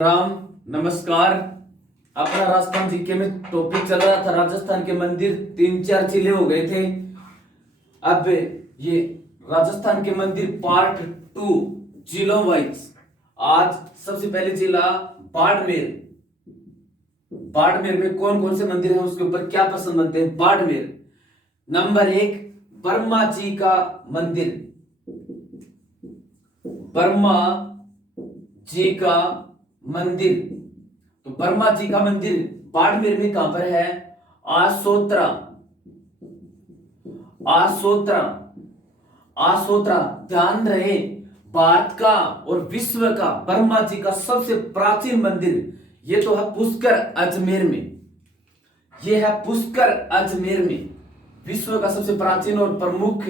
राम नमस्कार। अपना राजस्थान जीके में टॉपिक चल रहा था, राजस्थान के मंदिर 3-4 जिले हो गए थे। अब ये राजस्थान के मंदिर पार्ट 2 जिलों वाइज। आज सबसे पहले जिला बाड़मेर। बाड़मेर में कौन कौन से मंदिर हैं, उसके ऊपर क्या प्रश्न बनते हैं। बाड़मेर नंबर 1 ब्रह्मा जी का मंदिर। ब्रह्मा जी का मंदिर, तो ब्रह्मा जी का मंदिर बाड़मेर में कहां पर है। आसोत्रा। आसोत्रा आसोत्रा ध्यान रहे, भारत का और विश्व का ब्रह्मा जी का सबसे प्राचीन मंदिर ये तो है पुष्कर अजमेर में। ये है पुष्कर अजमेर में, विश्व का सबसे प्राचीन और प्रमुख,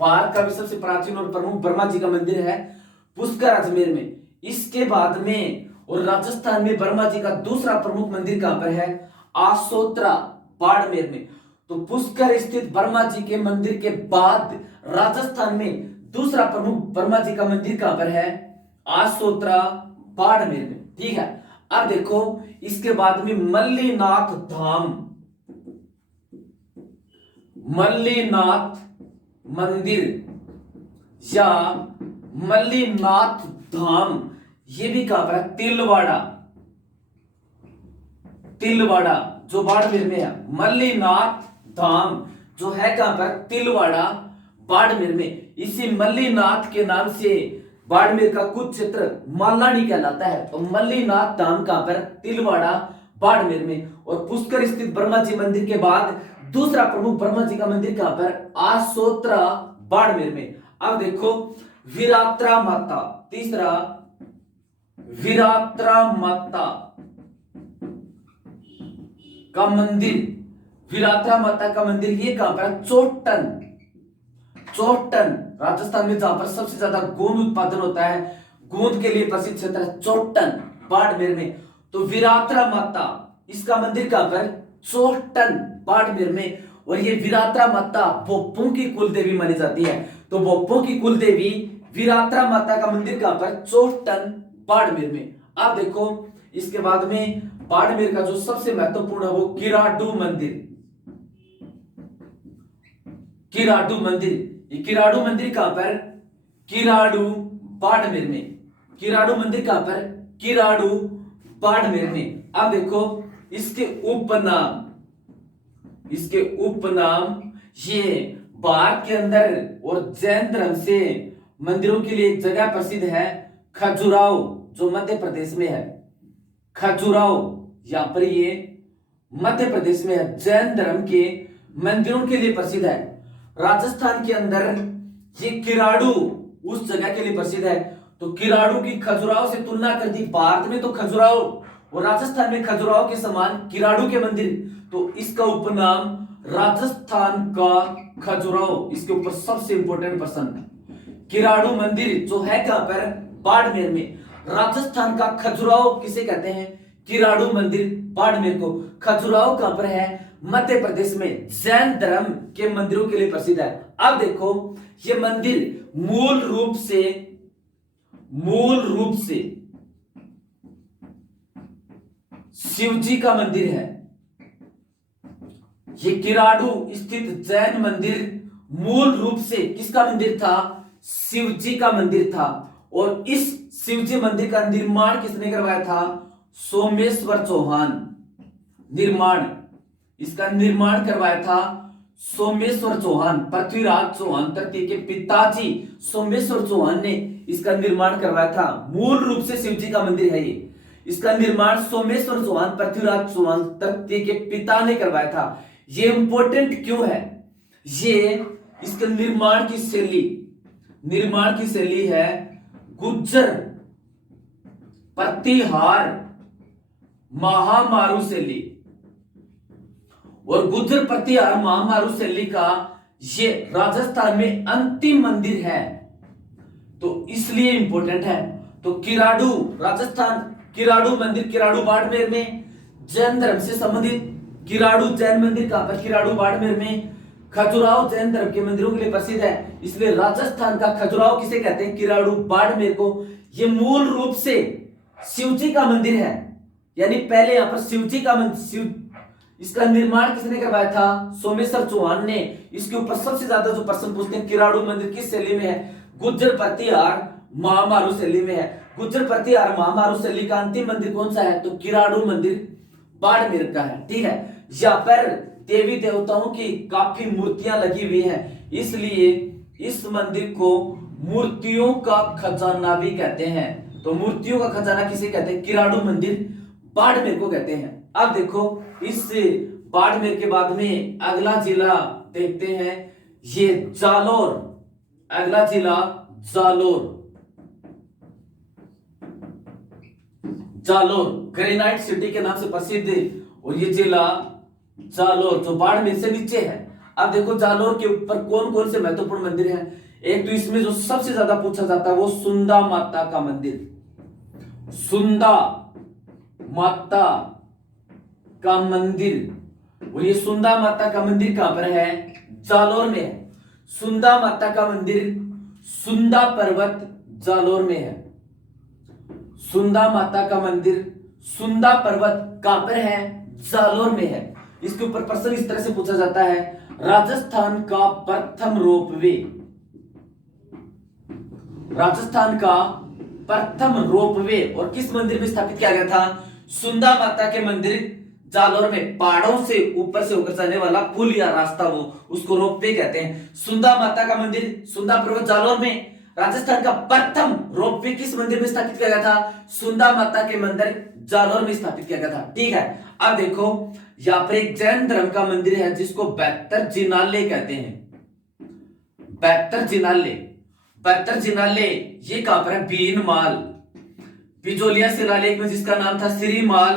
भारत का भी सबसे प्राचीन और प्रमुख ब्रह्मा जी का मंदिर है पुष्कर अजमेर में। इसके बाद में और राजस्थान में ब्रह्मा जी का दूसरा प्रमुख मंदिर कहां पर है। आसोत्रा बाड़मेर में। तो पुष्कर स्थित ब्रह्मा जी के मंदिर के बाद राजस्थान में दूसरा प्रमुख ब्रह्मा जी का मंदिर कहां पर है। आसोत्रा बाड़मेर में। ठीक है, अब देखो इसके बाद में मल्लीनाथ धाम। मल्लीनाथ मंदिर या मल्लीनाथ धाम, ये भी कहां पर है। तिलवाड़ा। तिलवाड़ा जो बाड़मेर में है। मल्लीनाथ धाम जो है कहां पर, तिलवाड़ा बाड़मेर में। इसी मल्लीनाथ के नाम से बाड़मेर का कुछ क्षेत्र मालानी कहलाता है। तो मल्लीनाथ धाम कहां पर, तिलवाड़ा बाड़मेर में। और पुष्कर स्थित ब्रह्मा जी मंदिर के बाद दूसरा प्रमुख ब्रह्मा जी का मंदिर कहां पर, आसोत्रा बाड़मेर में। अब देखो वीरात्रा माता, तीसरा वीरात्रा माता का मंदिर। वीरात्रा माता का मंदिर ये कहां पर है, चोटन। चोटन राजस्थान में जहां पर सबसे ज्यादा गोंद उत्पादन होता है, गोंद के लिए प्रसिद्ध क्षेत्र है चोटन बाड़मेर में। तो वीरात्रा माता इसका मंदिर कहां पर, चोटन बाड़मेर में। और ये वीरात्रा माता भोपों की कुल देवी मानी जाती है। तो भोपों की कुल देवी वीरात्रा माता का मंदिर कहां पर, चोटन बाड़मेर में। आप देखो इसके बाद में बाड़मेर का जो सबसे महत्वपूर्ण है वो किराडू मंदिर। किराडू मंदिर, ये किराडू मंदिर कहां पर, किराडू बाड़मेर में। किराडू मंदिर कहां पर, किराडू बाड़मेर में। अब देखो इसके उपनाम, इसके उपनाम ये भारत के अंदर और जैन धर्म से मंदिरों के लिए एक जगह प्रसिद्ध है, खजुराहो जो मध्य प्रदेश में है। खजुराहो यहां पर ये मध्य प्रदेश में है, जैन धर्म के मंदिरों के लिए प्रसिद्ध है। राजस्थान के अंदर ये किराडू उस जगह के लिए प्रसिद्ध है। तो किराडू की खजुराहो से तुलना कर दी, भारत में तो खजुराहो और राजस्थान में खजुराहो के समान किराडू के मंदिर, तो इसका उपनाम राजस्थान का खजुराहो। इसके ऊपर सबसे इंपॉर्टेंट प्रश्न, किराडू मंदिर जो है कहां पर, बाड़मेर में। राजस्थान का खजुराहो किसे कहते हैं, किराडू मंदिर बाड़मेर को। खजुराहो कहां पर है, मध्य प्रदेश में, जैन धर्म के मंदिरों के लिए प्रसिद्ध है। अब देखो ये मंदिर मूल रूप से शिवजी का मंदिर है। ये किराडू स्थित जैन मंदिर मूल रूप से किसका मंदिर था, शिवजी का मंदिर था। और इस शिवजी मंदिर का निर्माण किसने करवाया था, सोमेश्वर चौहान। इसका निर्माण करवाया था सोमेश्वर चौहान। पृथ्वीराज चौहान तृतीय के पिताजी सोमेश्वर चौहान ने इसका निर्माण करवाया था। मूल रूप से शिवजी का मंदिर है ये। इसका निर्माण सोमेश्वर चौहान पृथ्वीराज चौहान तृतीय के पिता ने करवाया था। ये इंपॉर्टेंट क्यों है, ये इसका निर्माण की शैली है गुज्जर प्रतिहार महामारू शैली। और गुज्जर प्रतिहार महामारू शैली का ये राजस्थान में अंतिम मंदिर है, तो इसलिए इंपॉर्टेंट है। तो किराडू राजस्थान, किराडू मंदिर किराडू बाड़मेर में। जैन धर्म से संबंधित किराडू जैन मंदिर कहां पर, किराडू बाड़मेर में। खजुराहो जैन धर्म के मंदिरों के लिए प्रसिद्ध है, इसलिए राजस्थान का खजुराहो किसे कहते हैं, किराडू बाड़मेर को। ये मूल रूप से शिव जी का मंदिर है, यानी पहले यहाँ पर शिव जी का मंदिर, इसका निर्माण किसने करवाया था? सोमेश्वर चौहान ने। इसके ऊपर सबसे ज्यादा जो प्रश्न पूछते हैं, किराड़ू मंदिर किस शैली में है? गुर्जर प्रतिहार महामारू शैली में है। गुर्जर प्रतिहार महामारू शैली का अंतिम मंदिर कौन सा है? तो किराड़ू मंदिर बाड़मेर का है। ठीक है, यहाँ पर देवी देवताओं की काफी मूर्तियां लगी हुई हैं, इसलिए इस मंदिर को मूर्तियों का खजाना भी कहते हैं। तो मूर्तियों का खजाना किसे कहते हैं? किराड़ू मंदिर बाड़मेर को कहते हैं। अब देखो, इस बाड़मेर के बाद में अगला जिला देखते हैं, ये जालोर। अगला जिला जालोर। जालोर ग्रेनाइट सिटी के नाम से प्रसिद्ध है, और ये जिला जालोर जो बाड़मेर से नीचे है। अब देखो, जालोर के ऊपर कौन कौन से महत्वपूर्ण मंदिर हैं? एक तो इसमें जो सबसे ज्यादा पूछा जाता है वो सुंदा माता का मंदिर। सुंदा माता का मंदिर, और ये सुंदा माता का मंदिर कहां पर है? जालोर में है। सुंदा माता का मंदिर सुंदा पर्वत जालोर में है। सुंदा माता का मंदिर सुंदा पर्वत कहां पर है? जालोर में है। इसके ऊपर प्रश्न इस तरह से पूछा जाता है, राजस्थान का प्रथम रोपवे, राजस्थान का प्रथम रोपवे और किस मंदिर में स्थापित किया गया था? सुंदा माता के मंदिर जालोर में। पहाड़ों से ऊपर से होकर जाने वाला पुल या रास्ता, वो उसको रोपवे कहते हैं। सुंदा माता का मंदिर सुंदा पर्वत जालोर में। राजस्थान का प्रथम रोपवे किस मंदिर में स्थापित किया गया था? सुंदा माता के मंदिर जालोर में स्थापित किया गया था। ठीक है, अब देखो, यहाँ पर एक जैन धर्म का मंदिर है जिसको बैतर जिनालय कहते हैं। बैतर जिनालय, बैतर जिनालय ये कहां पर है? बीनमाल। बिजोलिया शिलालेख में जिसका नाम था श्रीमाल,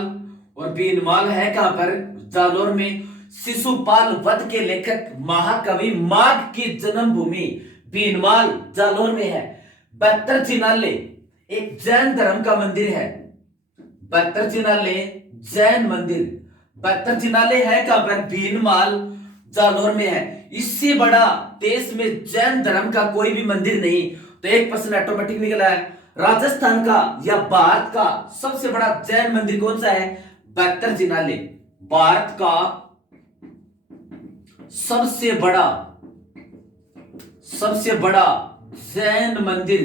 और बीनमाल है कहां पर? जालोर में। शिशुपाल वध के लेखक महाकवि माघ की जन्मभूमि बीनमाल जालोर में है। बैतर जिनालय एक जैन धर्म का मंदिर है। बैतर जिनालय जैन मंदिर, बैतर जिनालय है कहां पर? बीनमाल जालोर में है। इससे बड़ा देश में जैन धर्म का कोई भी मंदिर नहीं। तो एक प्रश्न ऑटोमेटिक निकला है, राजस्थान का या भारत का सबसे बड़ा जैन मंदिर कौन सा है? बैतर जिनालय। भारत का सबसे बड़ा जैन मंदिर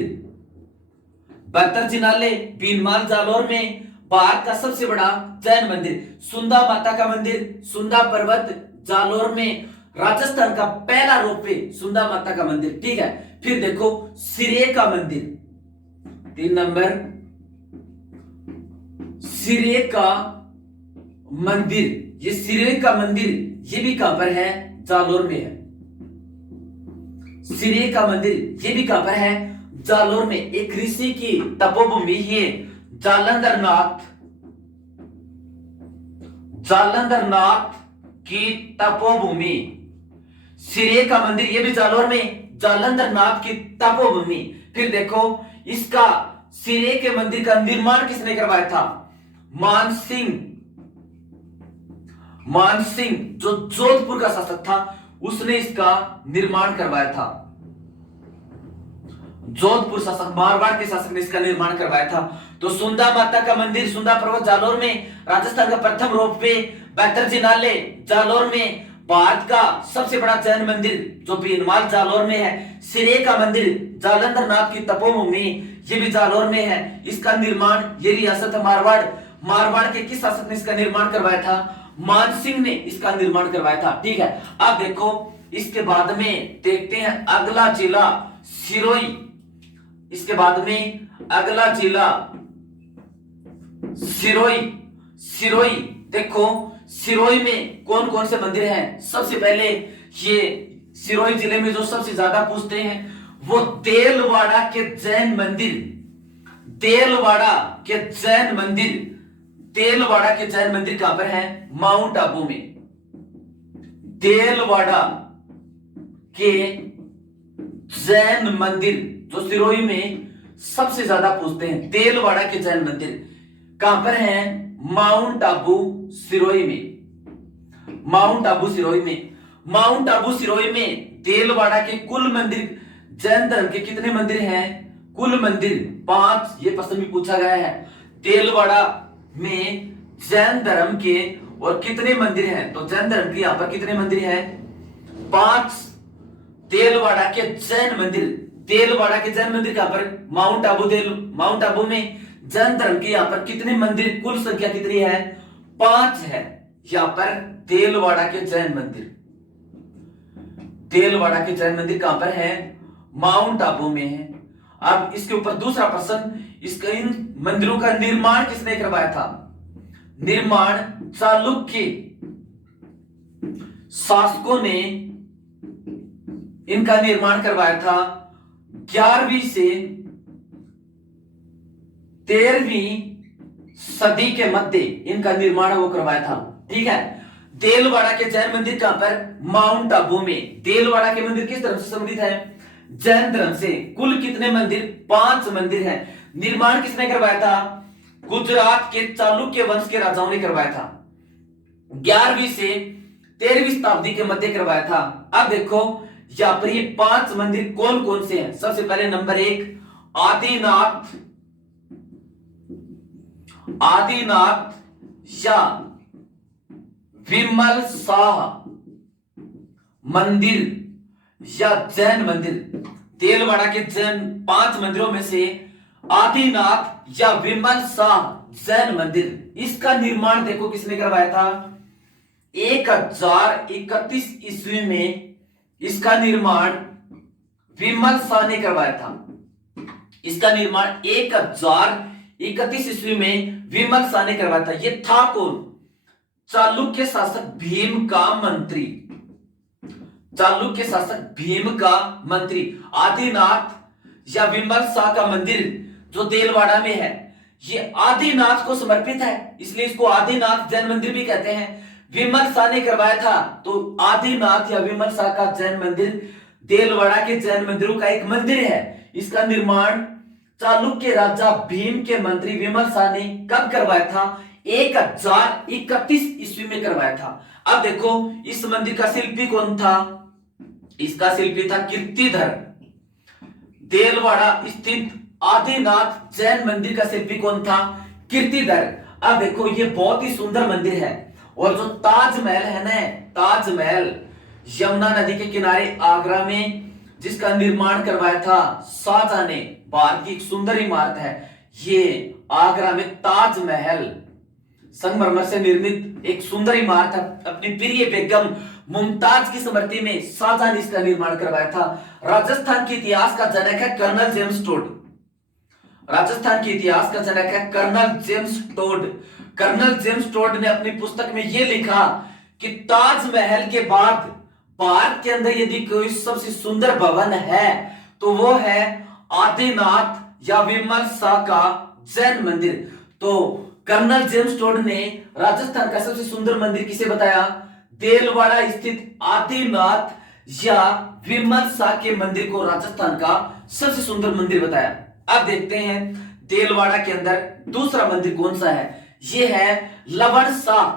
बैतर जिनालय बीनमाल जालोर में। भारत का सबसे बड़ा जैन मंदिर सुंदा माता का मंदिर सुंदा पर्वत जालोर में। राजस्थान का पहला रोपवे सुंदा माता का मंदिर। ठीक है, फिर देखो सिरे का मंदिर, 3 नंबर, सिरे का मंदिर। ये सिरे का मंदिर ये भी कहां पर है? जालोर में है। सिरे का मंदिर ये भी कहां पर है? जालोर में। एक ऋषि की तपोभूमि है जालंधरनाथ, जालंधरनाथ की तपोभूमि। सिरे का मंदिर ये भी जालोर में, जालंधरनाथ की तपोभूमि। फिर देखो, इसका सिरे के मंदिर का निर्माण किसने करवाया था? मानसिंह। मानसिंह जो जोधपुर का शासक था, उसने इसका निर्माण करवाया था। जोधपुर शासक, मारवाड़ के शासक ने इसका निर्माण करवाया था। तो सुंदा माता का मंदिर सुंदा पर्वत जालोर में। राजस्थान का प्रथम रोपवे बैतर जिनालय जालोर में। भारत का सबसे बड़ा जैन मंदिर जो बीनमाल जालोर में है। सिरे का मंदिर जालंधरनाथ की तपोभूमि ये भी जालोर में है। इसका निर्माण, ये रियासत है मारवाड़। मारवाड़ के किस शासक ने इसका निर्माण करवाया था? मानसिंह ने इसका निर्माण करवाया था। ठीक है, अब देखो, इसके बाद में देखते हैं अगला जिला सिरोही। इसके बाद में अगला जिला सिरोही। सिरोही देखो, सिरोही में कौन कौन से मंदिर हैं? सबसे पहले ये सिरोही जिले में जो सबसे ज्यादा पूछते हैं वो देलवाड़ा के जैन मंदिर। देलवाड़ा के जैन मंदिर, देलवाड़ा के जैन मंदिर कहां पर है? माउंट आबू में। देलवाड़ा के जैन मंदिर जो सिरोही में सबसे ज्यादा पूछते हैं, देलवाड़ा के जैन मंदिर कहां पर है? माउंट आबू सिरोही में। माउंट आबू सिरोही में। माउंट आबू सिरोही में देलवाड़ा के कुल मंदिर, जैन धर्म के कितने मंदिर हैं? कुल मंदिर 5। ये प्रश्न भी पूछा गया है। देलवाड़ा में जैन धर्म के और कितने मंदिर हैं? तो जैन धर्म के यहां पर कितने मंदिर हैं? 5। देलवाड़ा के जैन मंदिर, देलवाड़ा के जैन मंदिर कहां पर? माउंट आबू में जैन धर्म के यहां पर कितने मंदिर, कुल संख्या कितनी है? 5 है यहां पर देलवाड़ा के जैन मंदिर। देलवाड़ा के जैन मंदिर कहां पर है? माउंट आबू में है। अब इसके ऊपर दूसरा प्रश्न, इसका इन मंदिरों का निर्माण किसने करवाया था? निर्माण चालुक्य शासकों ने इनका निर्माण करवाया था। 11वीं से 13वीं सदी के मध्य इनका निर्माण वो करवाया था। ठीक है। देलवाड़ा के जैन मंदिर कहां पर? माउंट आबू में। देलवाड़ा के मंदिर किस धर्म से संबंधित है? जैन धर्म से। कुल कितने मंदिर? 5 मंदिर हैं। निर्माण किसने करवाया था? गुजरात के चालुक्य वंश के राजाओं ने करवाया था। 11वीं से 13वीं शताब्दी के मध्य करवाया था। अब देखो यहां पर ये 5 मंदिर कौन कौन से हैं? सबसे पहले नंबर 1 आदिनाथ, आदिनाथ या विमल शाह मंदिर या जैन मंदिर। देलवाड़ा के जैन 5 मंदिरों में से आदिनाथ या विमल शाह जैन मंदिर, इसका निर्माण देखो किसने करवाया था? 1031 ईस्वी में इसका निर्माण विमल शाह ने करवाया था। इसका निर्माण 1031 ईस्वी में विमल शाह ने करवाया था। ये था कौन? चालुक्य शासक भीम का मंत्री। चालुक्य शासक भीम का मंत्री। आदिनाथ या विमल शाह का मंदिर जो देलवाड़ा में है, ये आदिनाथ को समर्पित है, इसलिए इसको आदिनाथ जैन मंदिर भी कहते हैं। विमल शाह ने करवाया था, तो आदिनाथ या विमल शाह का जैन मंदिर देलवाड़ा के जैन मंदिरों का एक मंदिर है। इसका निर्माण चालुक्य राजा भीम के मंत्री विमल शाह ने कब करवाया था? 1031 ईस्वी में करवाया था। अब देखो इस मंदिर का शिल्पी कौन था? इसका शिल्पी था कीर्तिधर। देलवाड़ा स्थित आदिनाथ जैन मंदिर का शिल्पी कौन था? कीर्तिधर। अब देखो ये बहुत ही सुंदर मंदिर है। और जो ताजमहल है ना, ताजमहल यमुना नदी के किनारे आगरा में जिसका निर्माण करवाया था शाहजहां ने, भारत की एक सुंदर इमारत है ये आगरा में ताजमहल, संगमरमर से निर्मित एक सुंदर इमारत है। अपनी प्रिय बेगम मुमताज की स्मृति में शाहजहां ने इसका निर्माण करवाया था। राजस्थान के इतिहास का जनक है कर्नल जेम्स टोड। राजस्थान के इतिहास का जनक है colonel James Tod. Colonel James Tod ने अपनी पुस्तक में यह लिखा कि ताजमहल के बाद भारत के अंदर यदि कोई सबसे सुंदर भवन है तो वो है आदिनाथ या विमल शाह का जैन मंदिर। तो कर्नल जेम्स टोड ने राजस्थान का सबसे सुंदर मंदिर किसे बताया? देलवाड़ा स्थित आदिनाथ या विमल शाह के मंदिर को राजस्थान का सबसे सुंदर मंदिर बताया। अब देखते हैं देलवाड़ा के अंदर दूसरा मंदिर कौन सा है? यह है लवण शाह।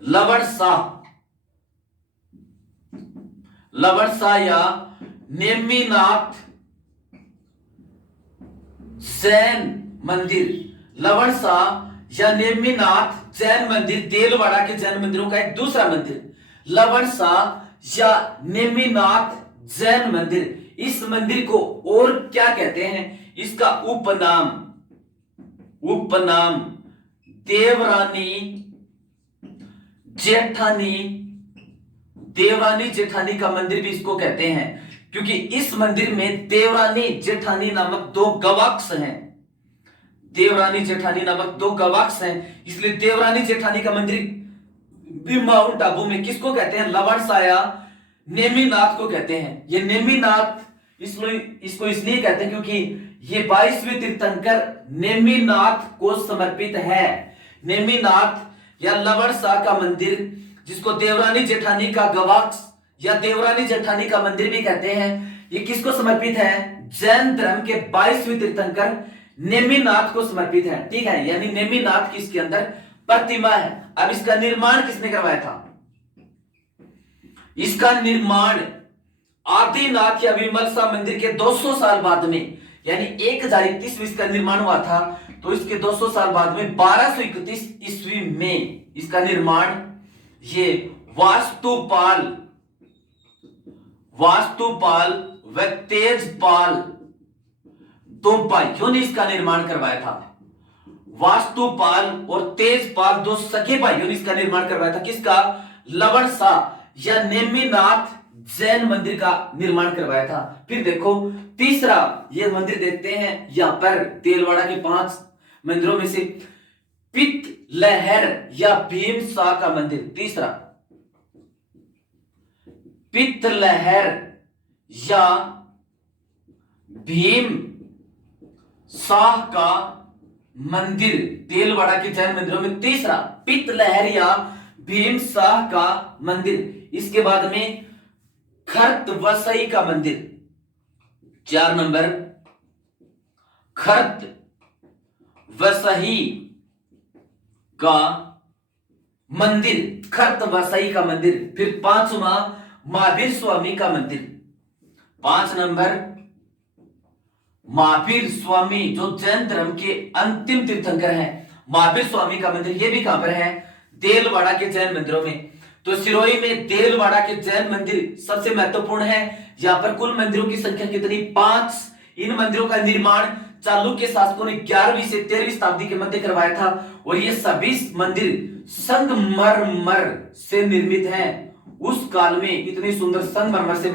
लवण शाह, लवण शाह या नेमिनाथ जैन मंदिर। लवण शाह या नेमिनाथ जैन मंदिर देलवाड़ा के जैन मंदिरों का एक दूसरा मंदिर। लवण शाह या नेमिनाथ जैन मंदिर, इस मंदिर को और क्या कहते हैं? इसका उपनाम, उपनाम देवरानी जेठानी, देवरानी जेठानी का मंदिर भी इसको कहते हैं, क्योंकि इस मंदिर में देवरानी जेठानी नामक 2 गवाक्ष हैं। देवरानी जेठानी नामक 2 गवाक्ष हैं, इसलिए देवरानी जेठानी का मंदिर भी माउंट आबू में किसको कहते हैं? लवण शाह या नेमिनाथ को कहते हैं। ये नेमिनाथ इसको इसलिए कहते हैं क्योंकि ये 22वें तीर्थंकर नेमिनाथ को समर्पित है। नेमिनाथ या लवण शाह का मंदिर, जिसको देवरानी जेठानी का गवाक्ष या देवरानी जेठानी का मंदिर भी कहते हैं, ये किसको समर्पित है? जैन धर्म के 22वें तीर्थंकर नेमिनाथ को समर्पित है। ठीक है, यानी नेमिनाथ की इसके अंदर प्रतिमा है। अब इसका निर्माण किसने करवाया था? इसका निर्माण आदिनाथ या विमल शाह मंदिर के 200 साल बाद में, यानी 1031 में इसका निर्माण हुआ था। तो इसके 200 साल बाद में 1231 ईस्वी में इसका निर्माण ये वास्तुपाल व तेजपाल दो भाइयों ने इसका निर्माण करवाया था। वास्तुपाल और तेजपाल दो सगे भाइयों ने इसका निर्माण करवाया था। किसका? लवण शाह या नेमिनाथ जैन मंदिर का निर्माण करवाया था। फिर देखो तीसरा ये मंदिर देखते हैं यहां पर तेलवाड़ा के 5 मंदिरों में से पित्तलहर या भीम शाह का मंदिर। तीसरा पित्तलहर या भीम शाह का मंदिर तेलवाड़ा के जैन मंदिरों में तीसरा पित्तलहर या भीम शाह का मंदिर। इसके बाद में खर्त वसई का मंदिर। 4 नंबर खर्त वसई का मंदिर, खर्त वसई का मंदिर। फिर 5वां महावीर स्वामी का मंदिर। 5 नंबर महावीर स्वामी जो जैन धर्म के अंतिम तीर्थंकर हैं, महावीर स्वामी का मंदिर। ये भी कहां पर है? देलवाड़ा के जैन मंदिरों में। तो सिरोही में देलवाड़ा के जैन मंदिर सबसे महत्वपूर्ण है। यहां पर कुल मंदिरों की संख्या कितनी? 5। इन मंदिरों का निर्माण चालुक्य शासकों ने 11वीं से 13वीं शताब्दी के मध्य करवाया था और ये सभी मंदिर संगमरमर से निर्मित हैं। उस काल में इतनी सुंदर संगमरमर से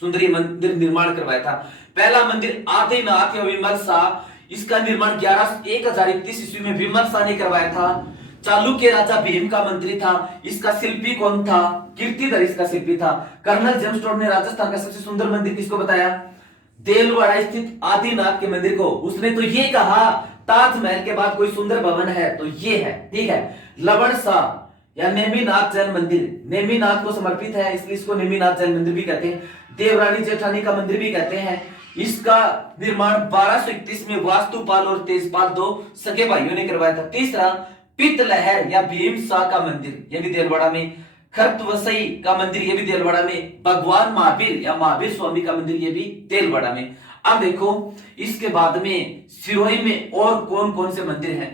सुंदरी मंदिर निर्माण करवाया था। पहला मंदिर आदिनाथ या विमल शाह, इसका निर्माण 1031 ईस्वी में विमल शाह ने करवाया था। चालुक्य राजा भीम का मंत्री था। इसका शिल्पी कौन था? कीर्तिधर इसका शिल्पी था। कर्नल जेम्स टोड ने राजस्थान का सबसे सुंदर मंदिर किसको बताया? देलवाड़ा स्थित आदिनाथ के मंदिर को। उसने तो ये कहा ताजमहल के बाद कोई सुंदर भवन है तो ये है। ठीक है। लवण शाह या नेमिनाथ जैन मंदिर, नेमिनाथ को समर्पित है इसलिए इसको नेमिनाथ जैन मंदिर भी कहते हैं। देवरानी जेठानी का मंदिर भी कहते हैं। इसका निर्माण 1231 में वास्तुपाल और तेजपाल दो सगे भाइयों ने करवाया था। तीसरा पित्तलहर या भीम शाह का मंदिर, यह भी देलवाड़ा में। खरतवसई का मंदिर, यह भी देलवाड़ा में। भगवान महावीर या महावीर स्वामी का मंदिर, यह भी देलवाड़ा में। अब देखो इसके बाद में सिरोही में और कौन कौन से मंदिर हैं।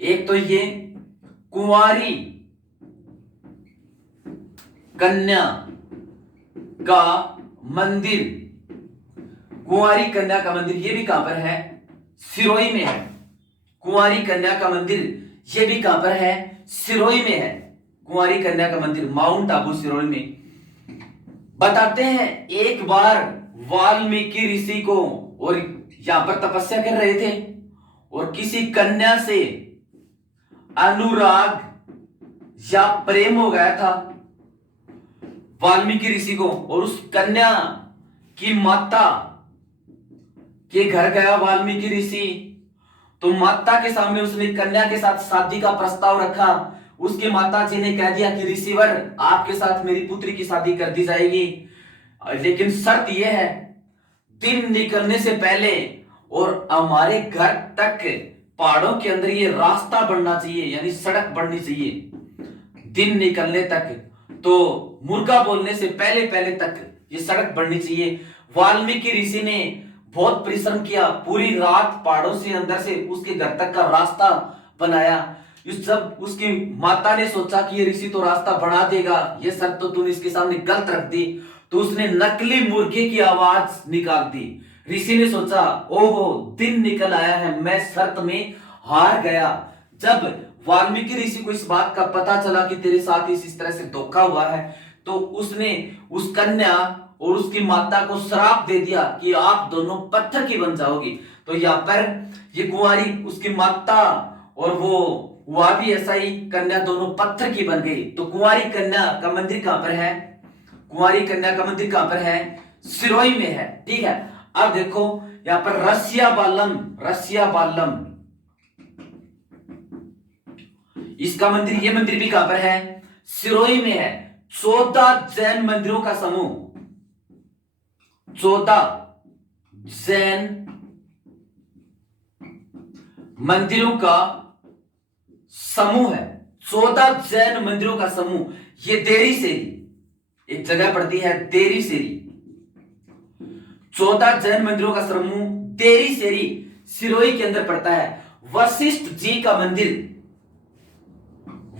एक तो ये कुंवारी कन्या का मंदिर, कुंवारी कन्या का मंदिर, यह भी कहां पर है? सिरोही में है। कुंवारी कन्या का मंदिर यह भी कहां पर है? सिरोही में है। कुंवारी कन्या का मंदिर माउंट आबू सिरोही में। बताते हैं एक बार वाल्मीकि ऋषि को और यहां पर तपस्या कर रहे थे और किसी कन्या से अनुराग या प्रेम हो गया था वाल्मीकि ऋषि को, और उस कन्या की माता के घर गया वाल्मीकि ऋषि। तो माता के सामने उसने कन्या के साथ शादी का प्रस्ताव रखा। उसके माता जी ने कह दिया कि ऋषिवर आपके साथ मेरी पुत्री की शादी कर दी जाएगी, लेकिन शर्त यह है दिन निकलने से पहले और हमारे घर तक पहाड़ों के अंदर ये रास्ता बनना चाहिए, यानी सड़क बननी चाहिए दिन निकलने तक। तो मुर्गा बोलने से पहले पहले तक ये सड़क बननी चाहिए। वाल्मीकि ऋषि ने बहुत परिश्रम किया, पूरी रात पहाड़ों से अंदर से उसके घर तक का रास्ता बनाया। जब उसकी माता ने सोचा कि ये ऋषि तो रास्ता बना देगा, ये शर्त तो तूने इसके सामने गलत रख दी, तो उसने नकली मुर्गे की आवाज निकाल दी। ऋषि ने सोचा ओहो दिन निकल आया है, मैं शर्त में हार गया। जब वाल्मीकि ऋषि को इस बात का पता चला कि तेरे साथ इस तरह से धोखा हुआ है, तो उसने उस कन्या और उसकी माता को श्राप दे दिया कि आप दोनों पत्थर की बन जाओगी। तो यहाँ पर ये कुंवारी, उसकी माता और वो वह भी ऐसा ही कन्या दोनों पत्थर की बन गई। तो कुंवारी कन्या का मंदिर कहां पर है? कुंवारी कन्या का मंदिर कहां पर है? सिरोही में है। ठीक है। अब देखो यहां पर रसिया बालम इसका मंदिर, यह मंदिर भी कहां पर है? सिरोही में है। 14 जैन मंदिरों का समूह, 14 जैन मंदिरों का समूह है। 14 जैन मंदिरों का समूह। ये देरी सेरी एक जगह पड़ती है, देरी सेरी। 14 जैन मंदिरों का समूह देरी सेरी सिरोही के अंदर पड़ता है। वशिष्ठ जी का मंदिर,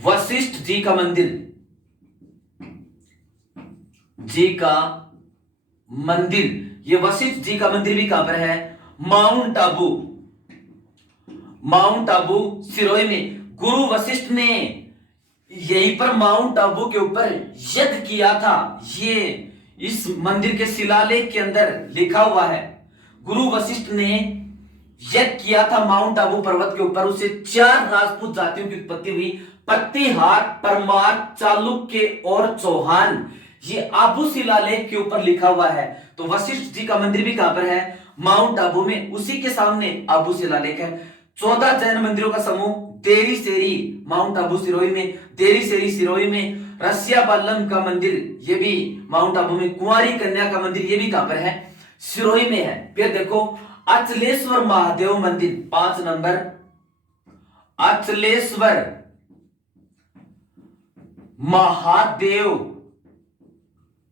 वशिष्ठ जी का मंदिर, जी का मंदिर, ये वशिष्ठ जी का मंदिर भी कहां पर है? माउंट आबू, माउंट आबू सिरोही में। गुरु वशिष्ठ ने यहीं पर माउंट आबू के ऊपर यज्ञ किया था, ये इस मंदिर के शिलालेख के अंदर लिखा हुआ है। गुरु वशिष्ठ ने यज्ञ किया था माउंट आबू पर्वत के ऊपर, उससे 4 राजपूत जातियों की उत्पत्ति हुई, प्रतिहार, परमार, चालुक्य और चौहान। ये आबू शिलालेख के ऊपर लिखा हुआ है। तो वशिष्ठ जी का मंदिर भी कहां पर है? माउंट आबू में, उसी के सामने आबू शिलालेख है। 14 जैन मंदिरों का समूह देरी सेरी माउंट आबू सिरोही में, देरी सेरी सिरोही में। रसिया बालम का मंदिर ये भी माउंट आबू में। कुंवारी कन्या का मंदिर ये भी कहां पर है? सिरोही में है। फिर देखो अचलेश्वर महादेव मंदिर 5 नंबर, अचलेश्वर महादेव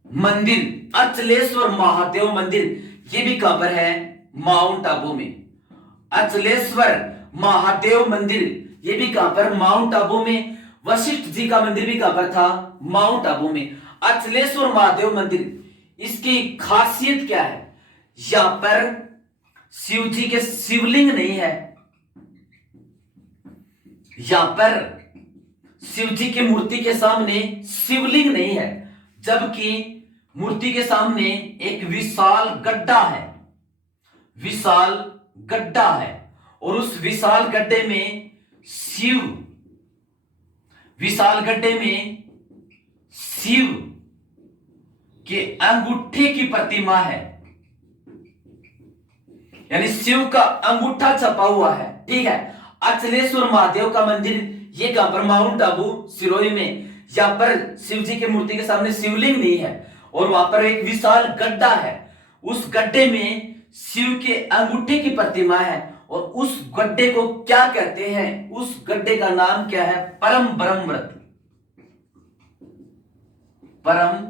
मंदिर, अचलेश्वर महादेव मंदिर ये भी कहां पर है? माउंट आबू में। अचलेश्वर महादेव मंदिर ये भी कहां पर? माउंट आबू में। वशिष्ठ जी का मंदिर भी कहां पर था? माउंट आबू में। अचलेश्वर महादेव मंदिर, इसकी खासियत क्या है? यहां पर शिव जी के शिवलिंग नहीं है, यहां पर शिव जी की मूर्ति के सामने शिवलिंग नहीं है, जबकि मूर्ति के सामने एक विशाल गड्ढा है, विशाल गड्ढा है। और उस विशाल गड्ढे में शिव, विशाल गड्ढे में शिव के अंगूठे की प्रतिमा है, यानी शिव का अंगूठा छपा हुआ है। ठीक है। अचलेश्वर महादेव का मंदिर ये कहां पर? माउंट आबू सिरोही में। यहां पर शिव जी की मूर्ति के सामने शिवलिंग नहीं है और वहां पर एक विशाल गड्ढा है, उस गड्ढे में शिव के अंगूठे की प्रतिमा है। और उस गड्ढे को क्या कहते हैं? उस गड्ढे का नाम क्या है? परम ब्रह्म व्रत, परम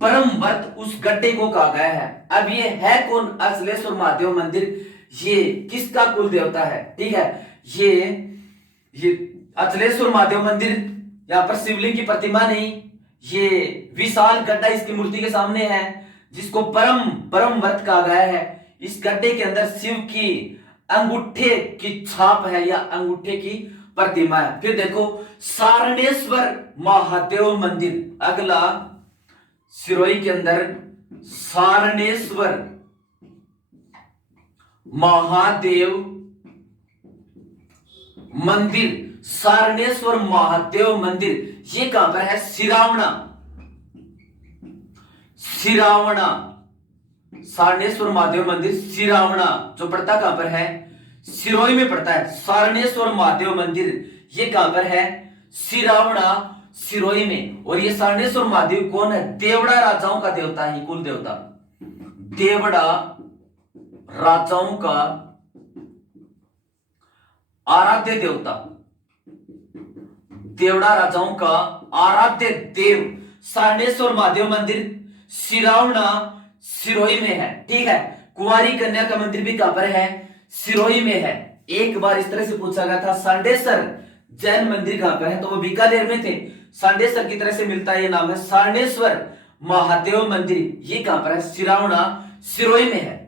ब्रह्म व्रत उस गड्ढे को कहा गया है। अब ये है कौन? अचलेश्वर महादेव मंदिर, ये किसका कुल देवता है? ठीक है। ये अचलेश्वर महादेव मंदिर, यहां पर शिवलिंग की प्रतिमा नहीं, ये विशाल गड्ढा इसकी मूर्ति के सामने है, जिसको परम ब्रह्म व्रत कहा गया है। इस गड्ढे के अंदर शिव की अंगूठे की छाप है या अंगूठे की प्रतिमा है। फिर देखो सारणेश्वर महादेव मंदिर, अगला सिरोही के अंदर सारणेश्वर महादेव मंदिर, सारणेश्वर महादेव मंदिर ये कहां पर है? सिरावणा, सिरावणा, सारणेश्वर महादेव मंदिर सिरावणा, जो पड़ता कहां पर है? सिरोही में पड़ता है। सारणेश्वर महादेव मंदिर ये कहां पर है? सिरावणा सिरोही में। और ये सारणेश्वर महादेव कौन है? देवड़ा राजाओं का देवता है, कुल देवता, देवड़ा राजाओं का आराध्य देवता, देवड़ा राजाओं का आराध्य देव। सारणेश्वर महादेव मंदिर सिरावणा सिरोही में है। ठीक है। कुंवारी कन्या का मंदिर भी कहां पर है? सिरोही में है। एक बार इस तरह से पूछा गया था सांडेसर जैन मंदिर कहां पर है, तो वो बीकानेर में थे। सांडेसर की तरह से मिलता है ये नाम है। सारणेश्वर महादेव मंदिर ये कहां पर है? सिरावणा सिरोही में है।